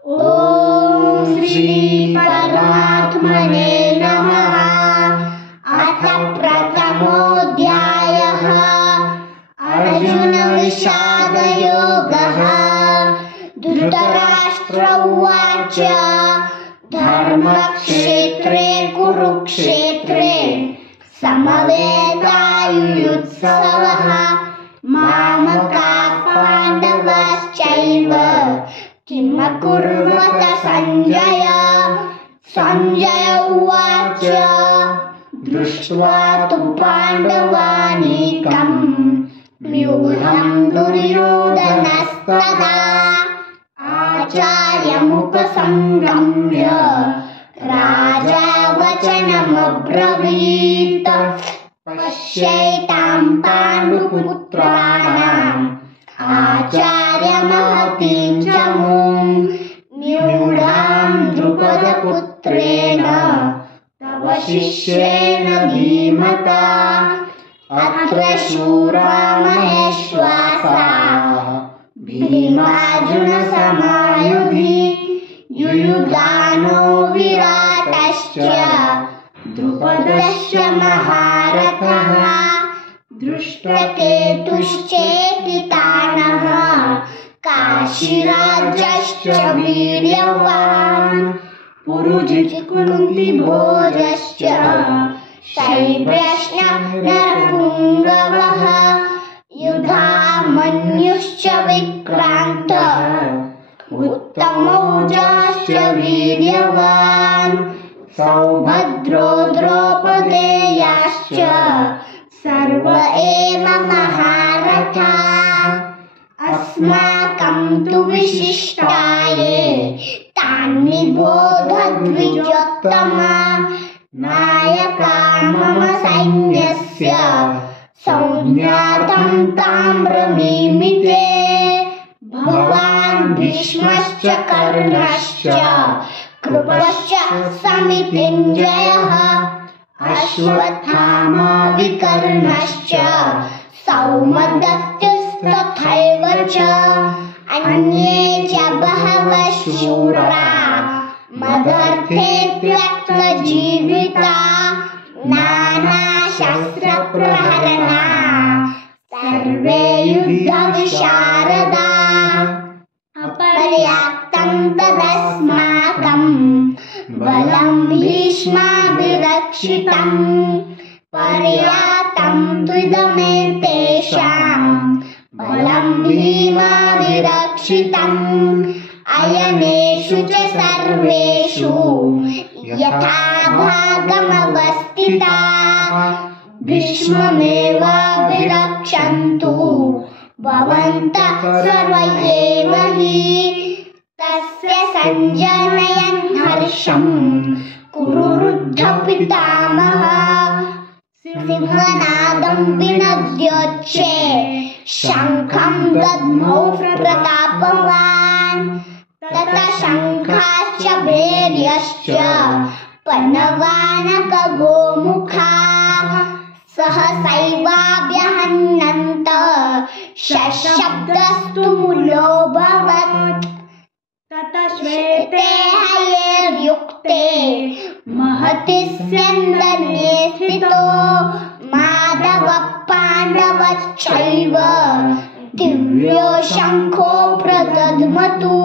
ॐ श्री परमात्मने नमः। अथ प्रथमोऽध्यायः। अर्जुन विषादयोगः। धृतराष्ट्र उवाच धर्मक्षेत्रे कुरुक्षेत्रे समवेतायुयुत्सवः मामकाः पाण्डवाश्चैव किम कुर्वत संजय। संजय उवाच दृष्ट्वा तु पाण्डवानीकं व्यूढं दुर्योधनस्तदा आचार्यमुपसंगम्य राजा वचनमब्रवीत्। पश्यैतां पाण्डुपुत्राणाम् आचार्यमहतीं च मूं न्यूढां द्रुपदपुत्रेण तव शिष्येण धीमता। अत्र शूरा महेश्वासाः भीमार्जुनसमायुधि युयुधानो विराटश्च द्रुपदश्च महारथः। दृष्टकेतुश्चेकितानः काशीराजश्च वीर्यवान् पुरुजित् कुन्तिभोजश्च शैब्यश्च नरपुङ्गवः युधामन्युश्च विक्रान्तः उत्तमौजाश्च वीर्यवान् सौभद्रो द्रौपदेयाश्च सर्व एव महारथा। अस्माकं तु विशिष्टाये तान्निबोधद्विजोत्तमा नायका मम सैन्यस्य संज्ञातं ताम्रमीमिते। भवान् भीष्मश्च कर्णश्च कृपश्च समितिञ्जयः अश्वत्थामा विकर्णश्च सौमदत्तिस्तथैव च अन्ये च बहवः शूरा मदर्थे त्यक्तजीविता नानाशस्त्रप्रहरणा सर्वे युद्धविशारदा। अपर्याप्तं तदस्माकं बलं भीष्माभिरक्षितं पर्याप्तं त्विदमेतेषां बलं भीमाभिरक्षितं। अयनेषु च सर्वेषु यथा भागमवस्थिताः भीष्ममेवाभिरक्षन्तु भवन्तः सर्व एव हि। तस्य सञ्जनयन् हर्षं कुरुरुद्धपितामहः सिंहनादं विनद्योच्चे शङ्खं दद्मौ प्रतापवान्। ततः शङ्खाश्च भैर्यश्च पणवानकगोमुखाः सहसैवाभ्यहन्नन्त शब्दस्तु मूलोऽभवत्। ततः श्वेते हयैर्युक्ते महति स्यन्दने स्थितो माधवः पाण्डवश्चैव दिव्यो शङ्खो प्रदध्मतु।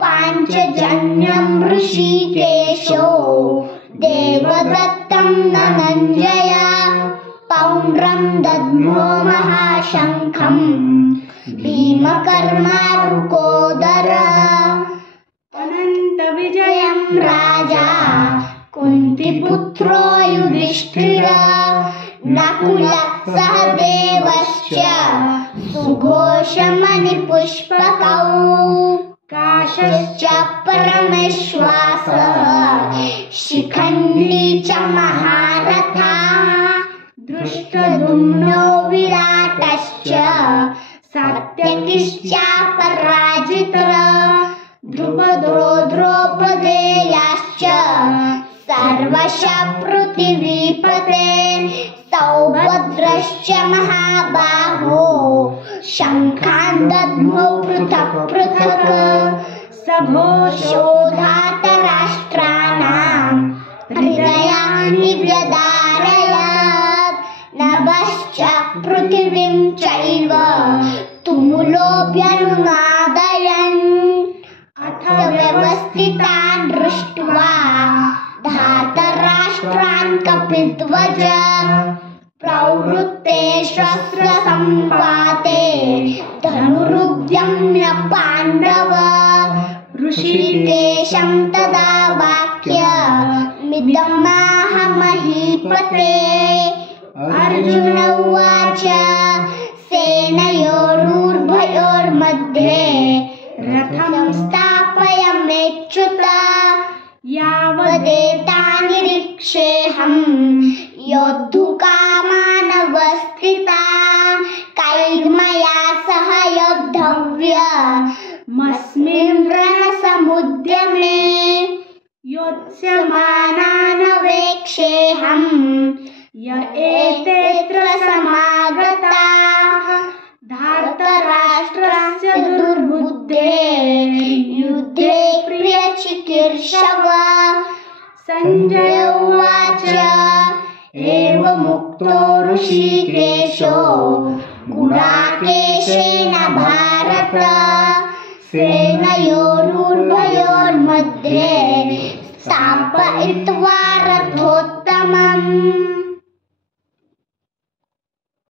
पाञ्चजन्यं ऋषिकेशो देवदत्तं धनञ्जय पौण्ड्रं दद्मो महाशङ्खं भीमकर्मारुकोदर। अनन्तविजयं राजा कुन्तिपुत्रो युधिष्ठिरः नकुलः सहदेवश्च सुघोषमणिपुष्पकौ काशश्च परमेश्वासः शिखण्डी च महारथाः। दृष्टद्युम्नो विराटश्च सात्यकिश्चापराजितः द्रुपदो द्रौपदेयाश्च सर्वशः पृथिवीपते। सौभद्रश्च महाबाहो शङ्खान् दद्मौ पृथक् पृथक्। स घोषो धातराष्ट्राणां हृदयानि व्यदारयत् नभश्च पृथिवीं चैव तुमुलोऽभ्यनुनादयन् अथ व्यवस्थितान् दृष्ट्वा धातराष्ट्रान् कपिध्वज प्रवृत्ते शस्त्रसम्पाते धनुरुद्यम्य पाण्डव ऋषिकेशं तदा वाक्यमिदमाह महीपते अर्जुन उवाच सेनयोरुभयोर्मध्ये रथं स्थापयाम्यच्युत यावदेतान्निरीक्षेऽहं योद्धुकामानवस्थिता कैर्मया सह योद्धव्यमस्मिन् रणसमुद्यमे योत्स्यमानानवेक्षेऽहं य एतेऽत्र समागताः धार्तराष्ट्रस्य दुर्बुद्धेः युद्धे प्रियचिकीर्षव संजय उवाच एवमुक्तो ऋषिकेशो गुडाकेशेन भारत सेनयोरुभयोर्मध्ये स्थापयित्वा रथोत्तमम्